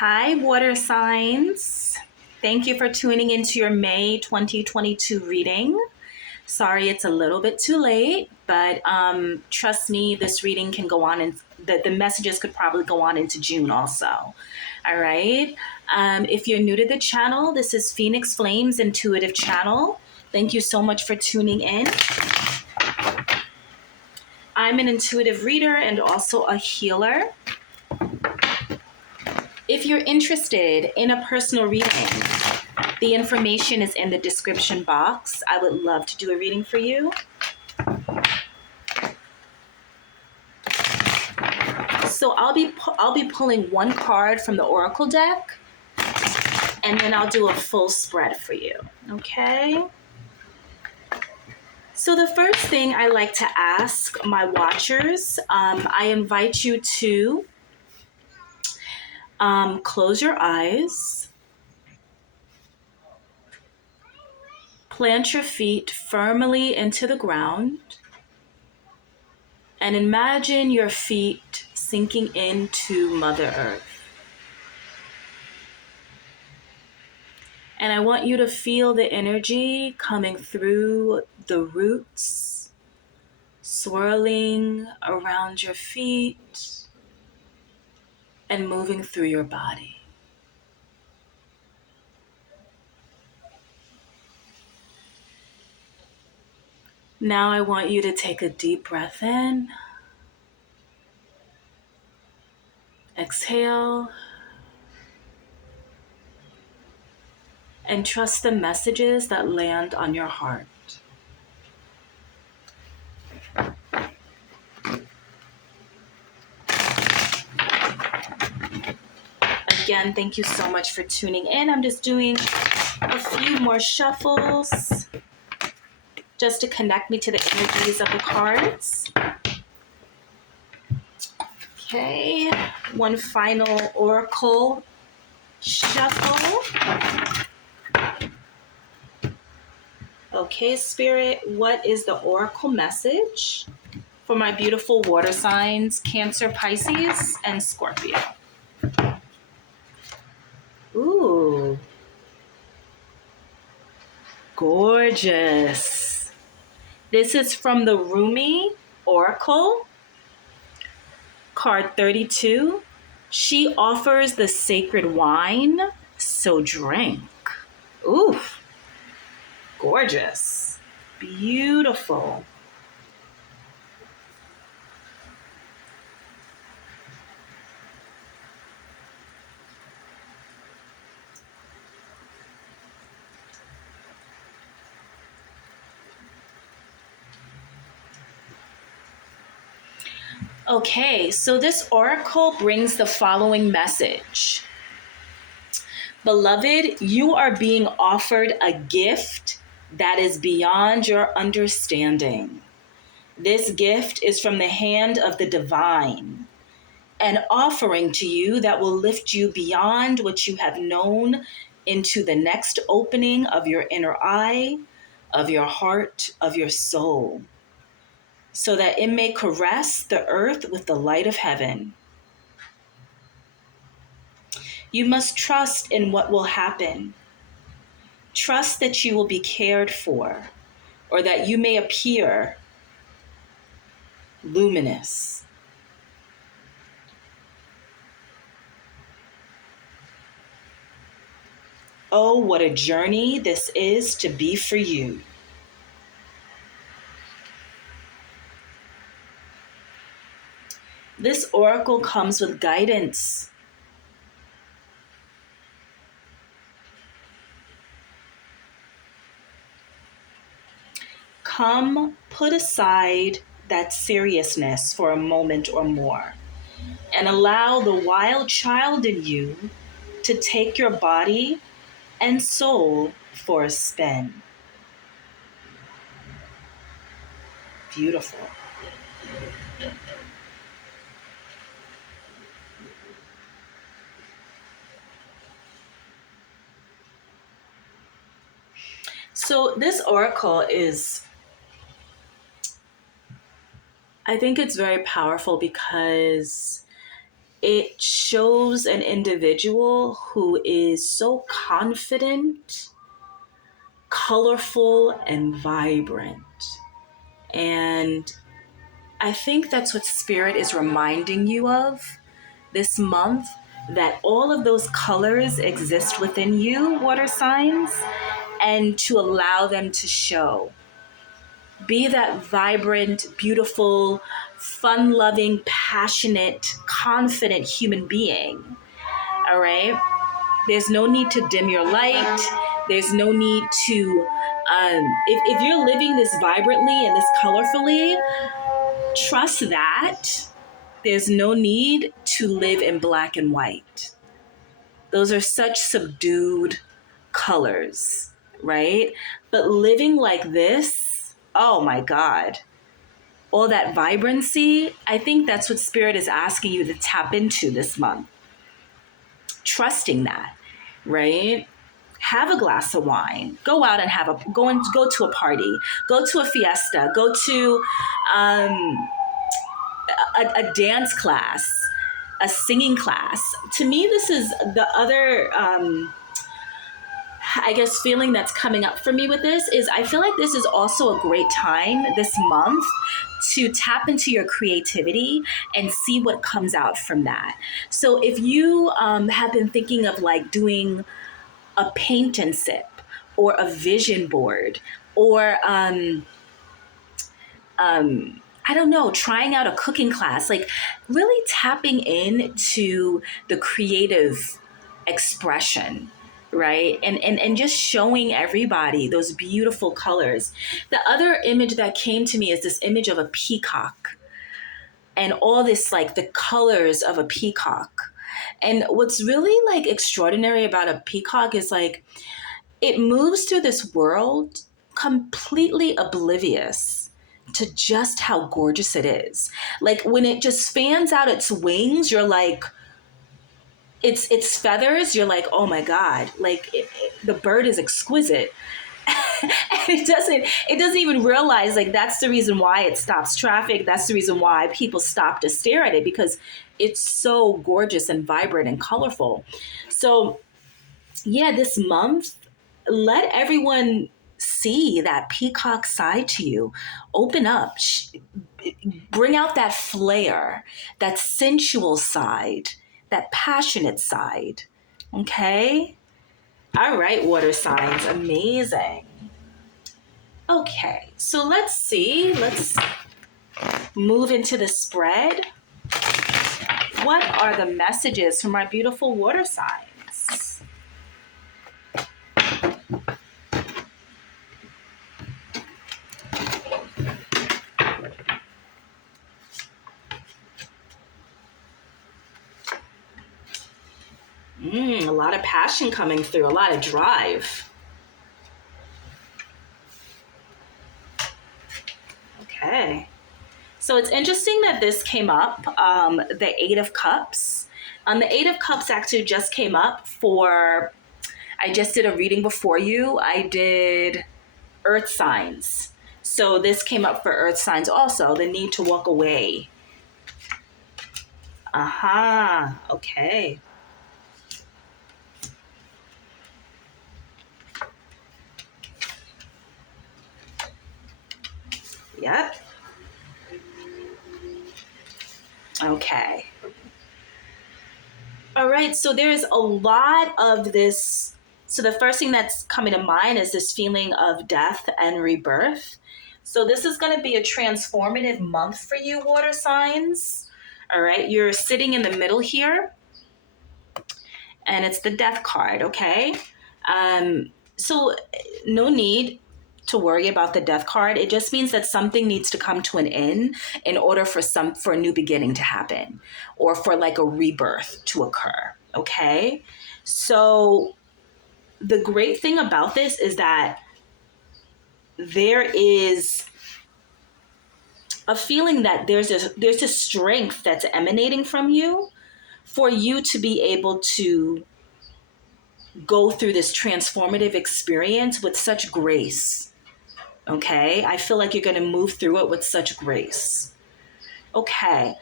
Hi, water signs. Thank you for tuning into your May 2022 reading. Sorry it's a little bit too late, but trust me, this reading can go on, and the messages could probably go on into June also. All right. If you're new to the channel, this is Phoenix Flames Intuitive Channel. Thank you so much for tuning in. I'm an intuitive reader and also a healer. If you're interested in a personal reading, the information is in the description box. I would love to do a reading for you. So I'll be pulling one card from the Oracle deck, and then I'll do a full spread for you. Okay? So the first thing I like to ask my watchers, I invite you to close your eyes, plant your feet firmly into the ground, and imagine your feet sinking into Mother Earth. And I want you to feel the energy coming through the roots, swirling around your feet, and moving through your body. Now I want you to take a deep breath in. Exhale. And trust the messages that land on your heart. Again, thank you so much for tuning in. I'm just doing a few more shuffles just to connect me to the energies of the cards. Okay, one final oracle shuffle. Okay, Spirit, what is the oracle message for my beautiful water signs, Cancer, Pisces, and Scorpio? Ooh, gorgeous. This is from the Rumi Oracle, card 32. She offers the sacred wine, so drink. Ooh, gorgeous. Beautiful. Okay, so this oracle brings the following message. Beloved, you are being offered a gift that is beyond your understanding. This gift is from the hand of the divine, an offering to you that will lift you beyond what you have known into the next opening of your inner eye, of your heart, of your soul, so that it may caress the earth with the light of heaven. You must trust in what will happen. Trust that you will be cared for, or that you may appear luminous. Oh, what a journey this is to be for you. This oracle comes with guidance. Come, put aside that seriousness for a moment or more, and allow the wild child in you to take your body and soul for a spin. Beautiful. So this oracle I think it's very powerful because it shows an individual who is so confident, colorful, and vibrant. And I think that's what Spirit is reminding you of this month, that all of those colors exist within you, water signs, and to allow them to show. Be that vibrant, beautiful, fun loving, passionate, confident human being. All right? There's no need to dim your light. There's no need to, if you're living this vibrantly and this colorfully, trust that there's no need to live in black and white. Those are such subdued colors, right? But living like this, oh my God, all that vibrancy, I think that's what Spirit is asking you to tap into this month. Trusting that, right? Have a glass of wine. Go out and go to a party. Go to a fiesta. Go to a dance class, a singing class. To me, this is the other, I guess, feeling that's coming up for me with this is I feel like this is also a great time this month to tap into your creativity and see what comes out from that. So if you have been thinking of like doing a paint and sip or a vision board or I don't know, trying out a cooking class, like really tapping into the creative expression, right? And just showing everybody those beautiful colors. The other image that came to me is this image of a peacock and all this, like the colors of a peacock. And what's really like extraordinary about a peacock is like it moves through this world completely oblivious to just how gorgeous it is. Like when it just fans out its wings, you're like, its feathers, you're like, oh my God, like the bird is exquisite. And it doesn't even realize like that's the reason why it stops traffic. That's the reason why people stop to stare at it, because it's so gorgeous and vibrant and colorful. So yeah, this month, let everyone see that peacock side to you. Open up, bring out that flair, that sensual side, that passionate side. Okay? All right, water signs. Amazing. Okay, so let's see. Let's move into the spread. What are the messages from our beautiful water signs? A lot of passion coming through, a lot of drive. Okay. So it's interesting that this came up, the Eight of Cups. The Eight of Cups actually just came up for, I just did a reading before you. I did Earth signs. So this came up for Earth signs also, the need to walk away. Aha, okay. Yep. Okay. All right, so there's a lot of this. So the first thing that's coming to mind is this feeling of death and rebirth. So this is going to be a transformative month for you, water signs. All right, you're sitting in the middle here, and it's the death card, okay? So no need to worry about the death card. It just means that something needs to come to an end in order for a new beginning to happen, or for like a rebirth to occur. Okay. So the great thing about this is that there is a feeling that there's a strength that's emanating from you for you to be able to go through this transformative experience with such grace. Okay, I feel like you're going to move through it with such grace. Okay,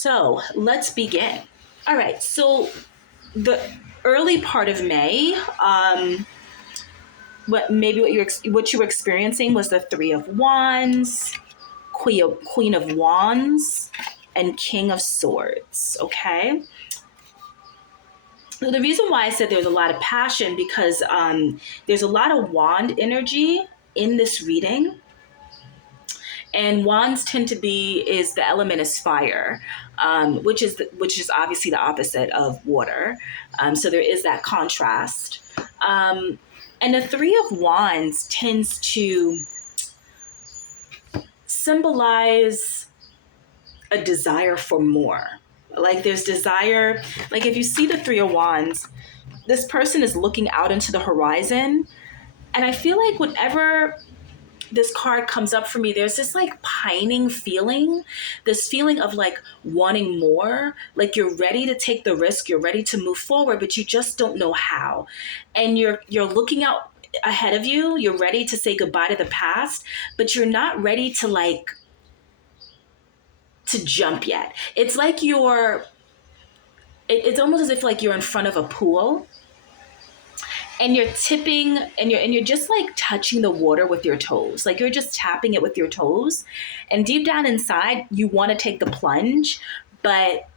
So let's begin. All right. So the early part of May, what you were experiencing was the Three of Wands, Queen of Wands, and King of Swords. Okay. So the reason why I said there's a lot of passion because there's a lot of wand energy in this reading. And wands tend to be is the element is fire, which is obviously the opposite of water. So there is that contrast. And the Three of Wands tends to symbolize a desire for more. Like there's desire. Like if you see the Three of Wands, this person is looking out into the horizon, and I feel like whenever this card comes up for me, there's this like pining feeling, this feeling of like wanting more, like you're ready to take the risk, you're ready to move forward, but you just don't know how. And you're looking out ahead of you, you're ready to say goodbye to the past, but you're not ready to like to jump yet. It's like it's almost as if like you're in front of a pool and you're tipping and you're just like touching the water with your toes, like you're just tapping it with your toes, and deep down inside you want to take the plunge, but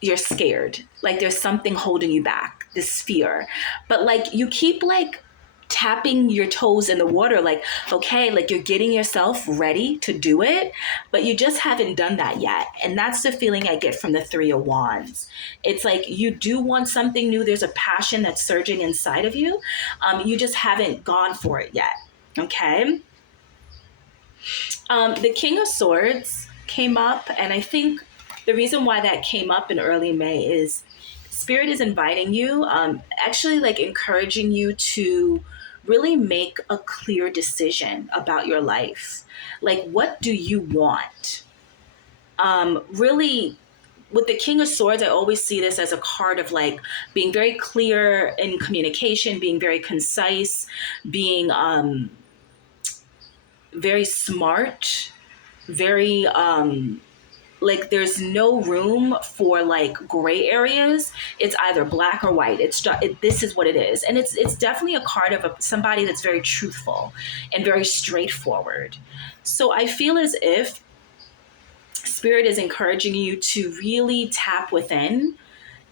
you're scared, like there's something holding you back, this fear. But like you keep like tapping your toes in the water, like okay, like you're getting yourself ready to do it, but you just haven't done that yet. And that's the feeling I get from the Three of Wands. It's like you do want something new, there's a passion that's surging inside of you, you just haven't gone for it yet. Okay. The King of Swords came up, and I think the reason why that came up in early May is Spirit is inviting you, actually like encouraging you to really make a clear decision about your life. Like, what do you want? Really, with the King of Swords, I always see this as a card of like being very clear in communication, being very concise, being very smart, very like there's no room for like gray areas. It's either black or white. This is what it is. And it's definitely a card of somebody that's very truthful and very straightforward. So I feel as if Spirit is encouraging you to really tap within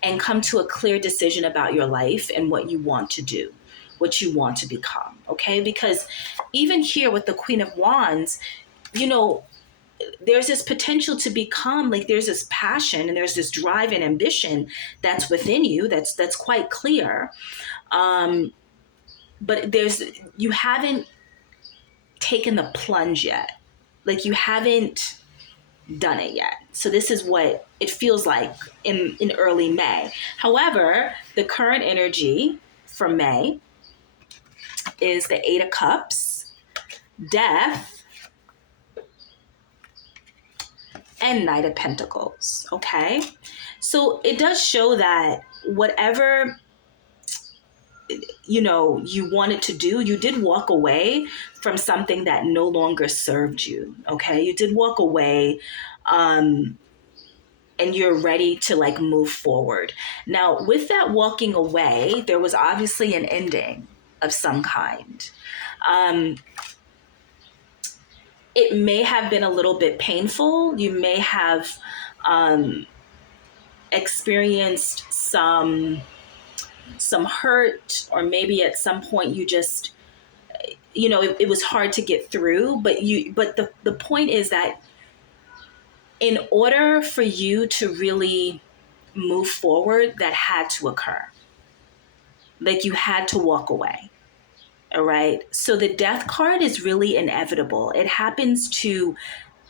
and come to a clear decision about your life and what you want to do, what you want to become. Okay. Because even here with the Queen of Wands, you know, there's this potential to become, like there's this passion and there's this drive and ambition that's within you, that's quite clear, but you haven't taken the plunge yet, like you haven't done it yet. So this is what it feels like in early May. However, the current energy for May is the Eight of Cups, Death, and Knight of Pentacles. Okay. So it does show that whatever, you know, you wanted to do, you did walk away from something that no longer served you. Okay. You did walk away, and you're ready to like move forward. Now, with that walking away, there was obviously an ending of some kind. It may have been a little bit painful. You may have experienced some hurt, or maybe at some point you just, you know, it was hard to get through. But the point is that in order for you to really move forward, that had to occur. Like you had to walk away. All right. So the Death card is really inevitable. It happens to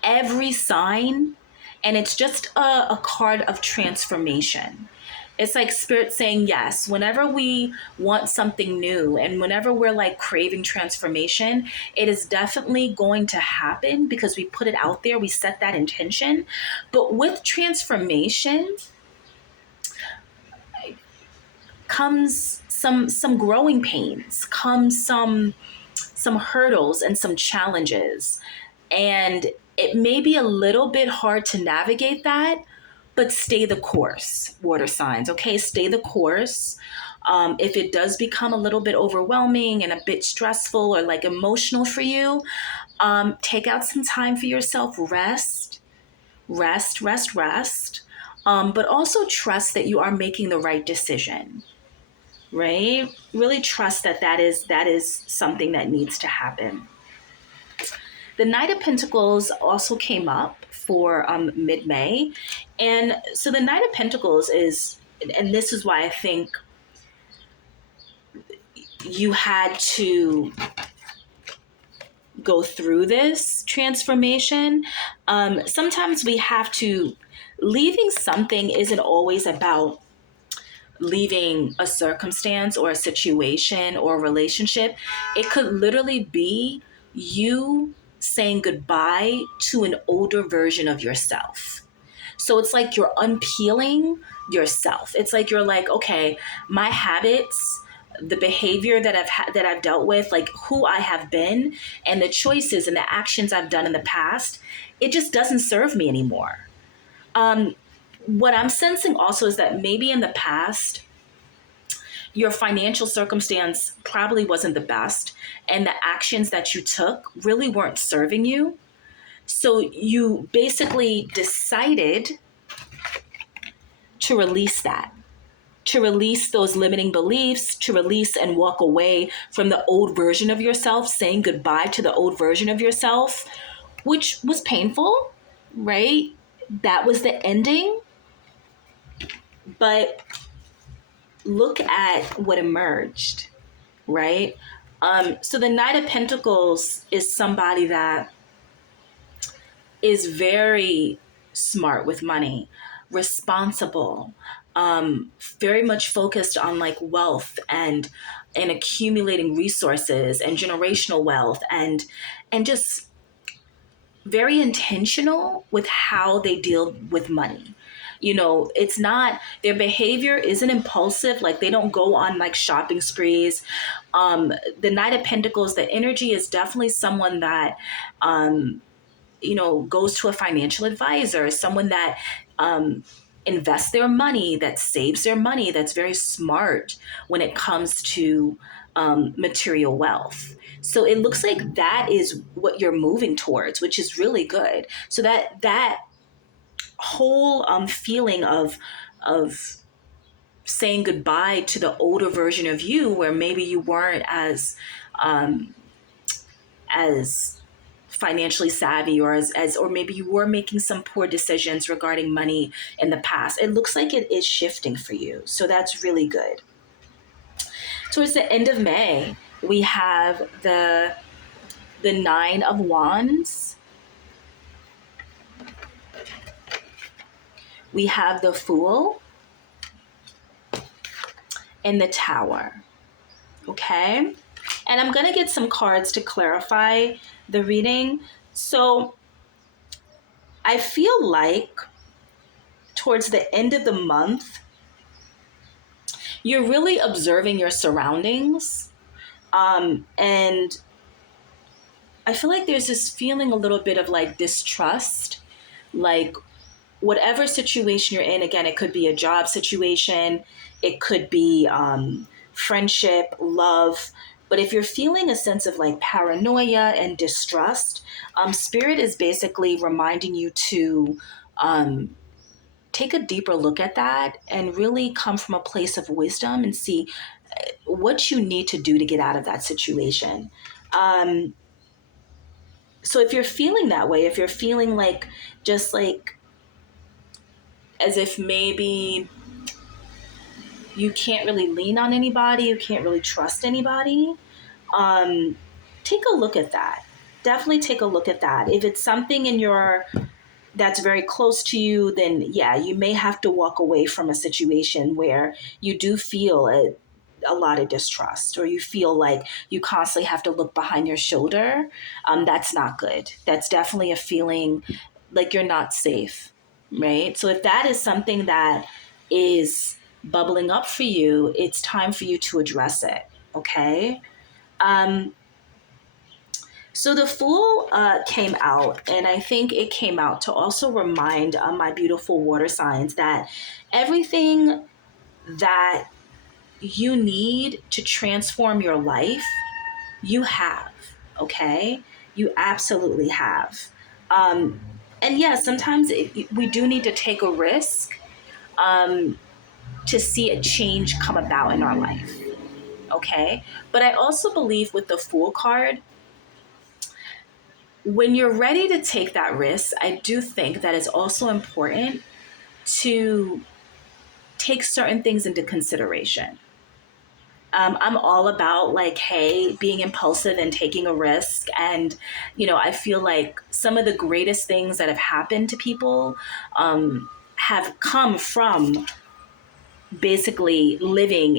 every sign, and it's just a card of transformation. It's like Spirit saying, yes, whenever we want something new and whenever we're like craving transformation, it is definitely going to happen because we put it out there, we set that intention. But with transformation comes some growing pains, comes some hurdles and some challenges. And It may be a little bit hard to navigate that, but stay the course, water signs, okay? Stay the course. If it does become a little bit overwhelming and a bit stressful or like emotional for you, take out some time for yourself, rest. But also trust that you are making the right decision, right? Really trust that that is something that needs to happen. The Knight of Pentacles also came up for mid-May. And so the Knight of Pentacles is, and this is why I think you had to go through this transformation. Sometimes we have to, leaving something isn't always about leaving a circumstance or a situation or a relationship. It could literally be you saying goodbye to an older version of yourself. So it's like you're unpeeling yourself. It's like you're like, okay, my habits, the behavior that I've dealt with, like who I have been, and the choices and the actions I've done in the past, it just doesn't serve me anymore. What I'm sensing also is that maybe in the past, your financial circumstance probably wasn't the best, and the actions that you took really weren't serving you. So you basically decided to release that, to release those limiting beliefs, to release and walk away from the old version of yourself, saying goodbye to the old version of yourself, which was painful, right? That was the ending. But look at what emerged, right? So the Knight of Pentacles is somebody that is very smart with money, responsible, very much focused on like wealth and accumulating resources and generational wealth and just very intentional with how they deal with money. You know, it's not, their behavior isn't impulsive. Like they don't go on like shopping sprees. The Knight of Pentacles, the energy is definitely someone that, goes to a financial advisor, someone that invests their money, that saves their money, that's very smart when it comes to material wealth. So it looks like that is what you're moving towards, which is really good. So that whole feeling of saying goodbye to the older version of you, where maybe you weren't as financially savvy or or maybe you were making some poor decisions regarding money in the past. It looks like it is shifting for you. So that's really good. Towards the end of May, we have the Nine of Wands. We have the Fool and the Tower. Okay? And I'm going to get some cards to clarify the reading. So I feel like towards the end of the month, you're really observing your surroundings. And I feel like there's this feeling a little bit of like distrust, like whatever situation you're in, again, it could be a job situation, it could be friendship, love. But if you're feeling a sense of like paranoia and distrust, Spirit is basically reminding you to take a deeper look at that and really come from a place of wisdom and see what you need to do to get out of that situation. So if you're feeling that way, if you're feeling like just like as if maybe you can't really lean on anybody, you can't really trust anybody, take a look at that. Definitely take a look at that. If it's something in your that's very close to you, then yeah, you may have to walk away from a situation where you do feel a lot of distrust, or you feel like you constantly have to look behind your shoulder. That's not good. That's definitely a feeling like you're not safe, right? So if that is something that is bubbling up for you, it's time for you to address it, okay? So the Fool came out, and I think it came out to also remind my beautiful water signs that everything that you need to transform your life, you have, okay? You absolutely have. Um, and yeah, sometimes we do need to take a risk to see a change come about in our life, okay? But I also believe with the Fool card, when you're ready to take that risk, I do think that it's also important to take certain things into consideration. I'm all about like, hey, being impulsive and taking a risk. And, I feel like some of the greatest things that have happened to people have come from basically living